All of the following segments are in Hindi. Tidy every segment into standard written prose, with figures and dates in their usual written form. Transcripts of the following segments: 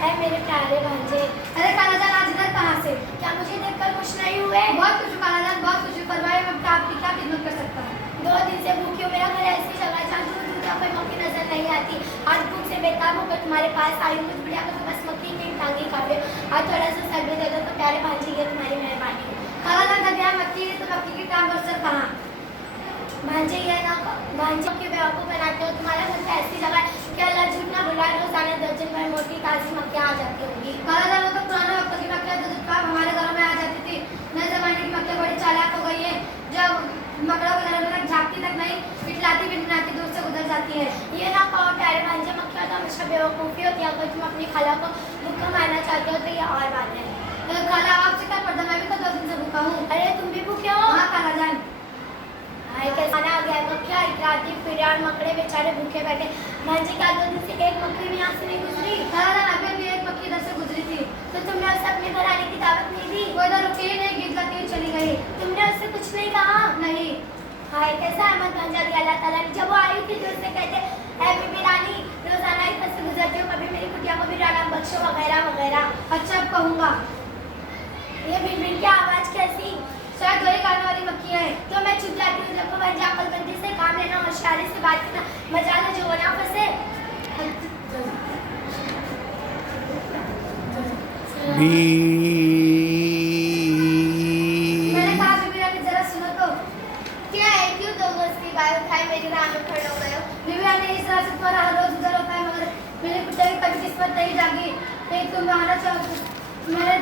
है मेरे प्यारे भांजे। अरे खालाजान, आज इधर कहाँ से? क्या मुझे देखकर खुश नहीं हुए? बहुत खुश हूँ खालाजान, बहुत खुश हूँ। फरमाइए, मैं आपकी क्या खिदमत कर सकता हूँ? 2 दिन से भूखी हूँ। मेरा घर ऐसी जगह जहाँ दूर दूर तक कोई मक्खी नजर नहीं आती। आज भूख से बेताब होकर तुम्हारे पास आई हूँ। मुझ बढ़िया को तो बस मक्खी की टांगी खावे। आज थोड़ा सा सर भी दे दो तो प्यारे भांजे, ये तुम्हारी मेहरबानी। खालाजान, जब यहाँ मक्खी है तो मक्खी की टांग और सर कहाँ? भांजे, ये ना भांजे की बेवकूफ़ बनाते हो। तुम्हारा घर तो ऐसी जगह है कि अल्लाह झूठ ना बुलाए, रोजाना दर्जन भर मोटी ताजी मक्खियाँ आ जाती होंगी। खालाजान, वो तो पुराने वक्त की मक्खियाँ जो हमारे घरों में आ जाती थी। नए जमाने की मक्खियाँ बड़ी चालाक हो गई है, जब मकड़ों के घर में झाँकती तक नहीं, इटलाती बिटलाती दूर से गुजर जाती है। ये ना कहो प्यारे भांजे, मक्खियाँ तो हमेशा बेवकूफ़ी होती है। अगर तुम अपनी खाला को भूखा मारना चाहते हो तो ये और बात है। खाला, आपसे क्या पड़ता? मैं भी तो 2 दिन से भूखा हूँ। अरे तुम भी भूखे हो? हाँ खालाजान। हाय, कैसा खाना आ गया? मक्खियाँ इतराती फिर और मकड़े बेचारे भूखे बैठे। भांजे, क्या 2 दिन से एक मक्खी भी यहाँ से नहीं गुजरी? खालाजान, अभी भी एक मक्खी इधर से गुजरी थी। तो तुमने उसे अपने घर आने की दावत नहीं दी? वो इधर रुकी ही नहीं, गीत गाती हुई चली गई। तुमने उससे कुछ नहीं कहा? नहीं। हाय, कैसा अहमद भांजा दिया अल्लाह ताला ने। जब वो आई थी तो उससे कहते, ऐ बीबी रानी, रोजाना इधर से गुजरती हूँ, कभी मेरी कुटिया को भी राना बख्शो वगैरह वगैरह। अच्छा, अब कहूँगा। ये बिन की आवाज़ कैसी? शायद वही गाने वाली मक्खी है। तो मैं चुप जाती हूँ। देखो भांजा, अकलमंदी से काम लेना, होशियारी से बात करना, मजाल जो ना फंसे। मैंने कहा बीबी रानी, जरा सुनो तो। क्या है? क्यों दो की बात उठाई मेरी राह में खड़े हो गए हो? बीबी रानी, इस तरह से तुम्हारा हर रोज गुजर होता है, मगर मेरे कुत्ते की कभी किस्मत नहीं जागी। नहीं, तुम आना चाहो। मैंने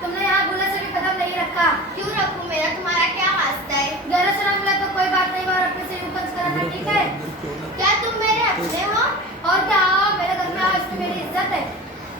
तुमने यहाँ गुल्ले से भी कदम नहीं रखा। क्यों रखूं? मेरा तुम्हारा क्या वास्ता है? गहरा से मिला तो कोई बात नहीं, और अपने से यूं कराना ठीक है? क्या तुम मेरे अपने हो? और क्या, आओ मेरे घर में आओ, इसमें मेरी इज्जत है।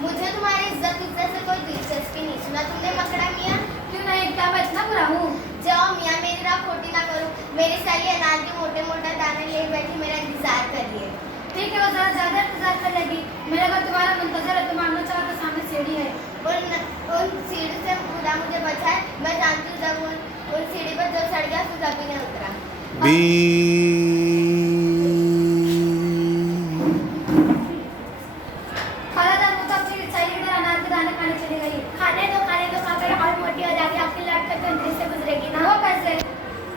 मुझे तुम्हारी इज्जत से कोई दिलचस्पी नहीं। सुना तुमने मकड़ा मियाँ? क्यों नहीं? क्या मैं इतना बुरा हूँ? जाओ मियाँ, मेरी राह खोटी ना करो। मेरी साली अनाज के मोटे मोटे दाने ले बैठी मेरा इंतजार कर रही है। ठीक है, वो जरा ज्यादा इंतजार कर लेगी। मेरा घर तुम्हारा मुंतजर है, तुम आना चाहो तो सामने सीढ़ी है। उन सीढ़ी से खुदा मुझे बचाए। मैं जानती हूँ जब उन सीढ़ी पर जो चढ़ गया तो कभी नहीं उतरा। खालाजान, वो तो अपनी साइड की तरह अनार के दाने खाने चली गई। खाने दो खाकर और मोटी हो जाएगी। आपकी लड़का तो इंद्री से गुजरेगी ना। वो कैसे?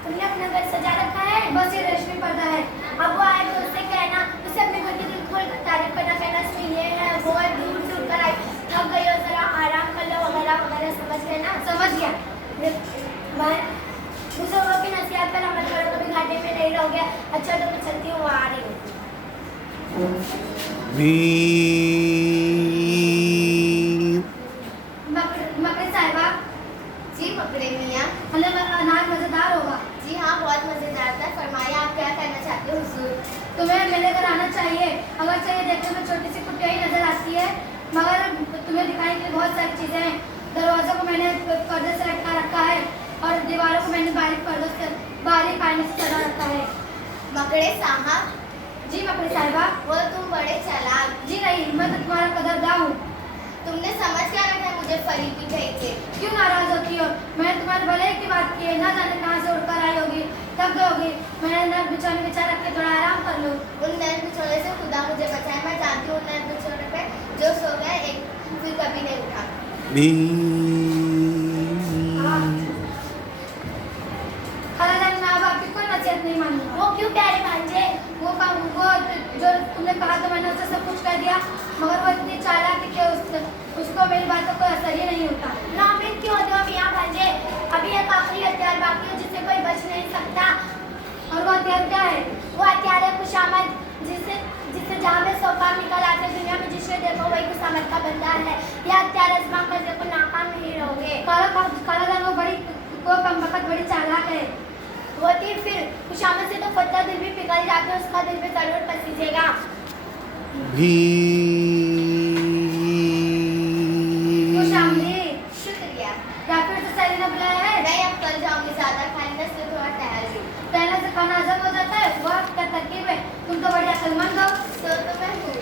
तुमने अपना घर सजा रखा है? बस ये रेशमी पर्दा है। अब वो आए तो उससे कहना, उसे अपने घर के दिल खोल कर तारीफ करना, कहना इसमें ये है वो है, दूर दूर कर आई, थक गई हो, जरा आराम कर लो वगैरह वगैरह। समझ गए ना? समझ गया। बुजुर्गों की नसीहत पर अमल करो, कभी घाटे में नहीं रहोगे। अच्छा, तो मैं चलती हूँ, आ रही हूँ। मकड़ी साहिबा। जी मकड़े मियाँ। अनाज मजेदार होगा। जी हाँ, बहुत मजेदार था। फरमाइए, आप क्या कहना चाहते हो हुजूर? तुम्हें मेरे घर आना चाहिए। अगर चाहिए, देखने में छोटी सी कुटिया ही नजर आती है, मगर तुम्हें दिखाने के लिए बहुत सारी चीजें हैं। दरवाजों को मैंने पर्दे से लटका रखा है, और दीवारों को मैंने बारीक आईने से सजा रखा है। मकड़े साहब। जी मकड़ी साहिबा। वो तुम बड़े चालाक। जी नहीं, मैं तो तुम्हारा कदरदान हूँ। तुमने समझ क्या रखा है मुझे फरीबी कह के? क्यों नाराज होती हो? मैंने तुम्हारे भले की बात की है, ना जाने कहाँ से उड़कर आई होगी, थक गई होगी। मैंने नर बिछौने बिछा रख के थोड़ा आराम कर लो। उन नर बिछौने से खुदा मुझे बचाए। मैं जानती हूँ नर बिछौने पे जो सो गया एक फिर कभी नहीं उठा। खालाजान, मैं अब आपकी कोई नसीहत नहीं मानूंगा। वो क्यों प्यारे भांजे? वो जो तुमने कहा तो मैंने उससे सब कुछ कह दिया, मगर वो इतनी चालाक है कि उसको मेरी बातों को असर ही नहीं होता। नाउम्मीद क्यों होते हो मियाँ भांजे? अभी एक आखिरी हथियार बाकी है जिससे कोई बच नहीं सकता। और वो हथियार क्या है? वो हथियार है खुशामद, जिससे जहाँ में सौपार निकल आते हैं। दुनिया में जिसे देखो वही खुशामद का बंदा है। यह हथियार आजमा कर देखो, नाकाम नहीं रहोगे। खालाजान, वो कमबख्त बड़ी चालाक है। होती फिर खुशामद से तो फत्ता दिल भी पिघल जाता है, उसका दिल भी जरूर पसीजेगा। शुक्रिया। या फिर तो सैली ने बुलाया है? नहीं, अब कल जाऊंगी। ज्यादा खाने से थोड़ा टहल लूं। टहलने से खाना हजम हो जाता है? वो क्या तरकीब है? तुम तो बड़ी अक्लमंद हो। तो मैं हूँ।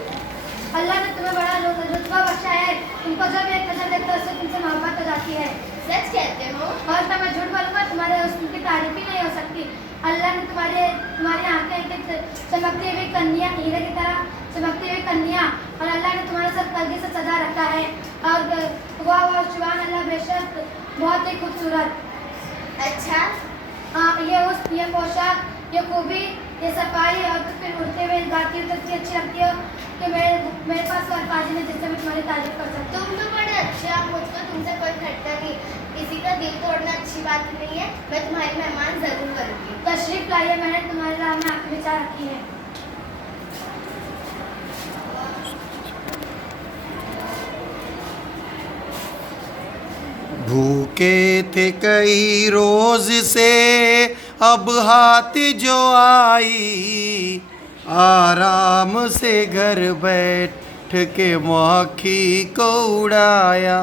अल्लाह ने तुम्हें बड़ा रुतबा बख्शा है। तुमको जब एक नजर देखता है उससे तुमसे मोहब्बत हो जाती है। सच कहते हो? और तो मैं झूठ बोलूंगा, तुम्हारे हुस्न की तारीफ ही नहीं हो सकती। अल्लाह ने तुम्हारी आंखें चमकती हुई कन्या, हीरे की तरह चमकती हुई कन्या, और अल्लाह ने तुम्हारे साथ कलगी से सजा रखा है। और वाह सुभान अल्लाह, बेशक बहुत ही खूबसूरत। अच्छा, ये पोशाक, ये खूबी, ये सफाई, और तो फिर उड़ते हुए गाती हूँ तो इतनी अच्छी लगती हो कि मेरे पास कोई अल्फाज नहीं जिससे मैं तुम्हारी तारीफ कर सकती हूँ। तुम तो बड़े अच्छे हो, मुझको तुमसे कोई खटका नहीं। किसी का दिल तोड़ना अच्छी बात नहीं है। मैं तुम्हारी मेहमान जरूर करूँगी। तशरीफ लाइए, मैंने तुम्हारे राह में आपकी विचार रखी है। भूखे थे कई रोज से, अब हाथ जो आई, आराम से घर बैठ के मक्खी को उड़ाया।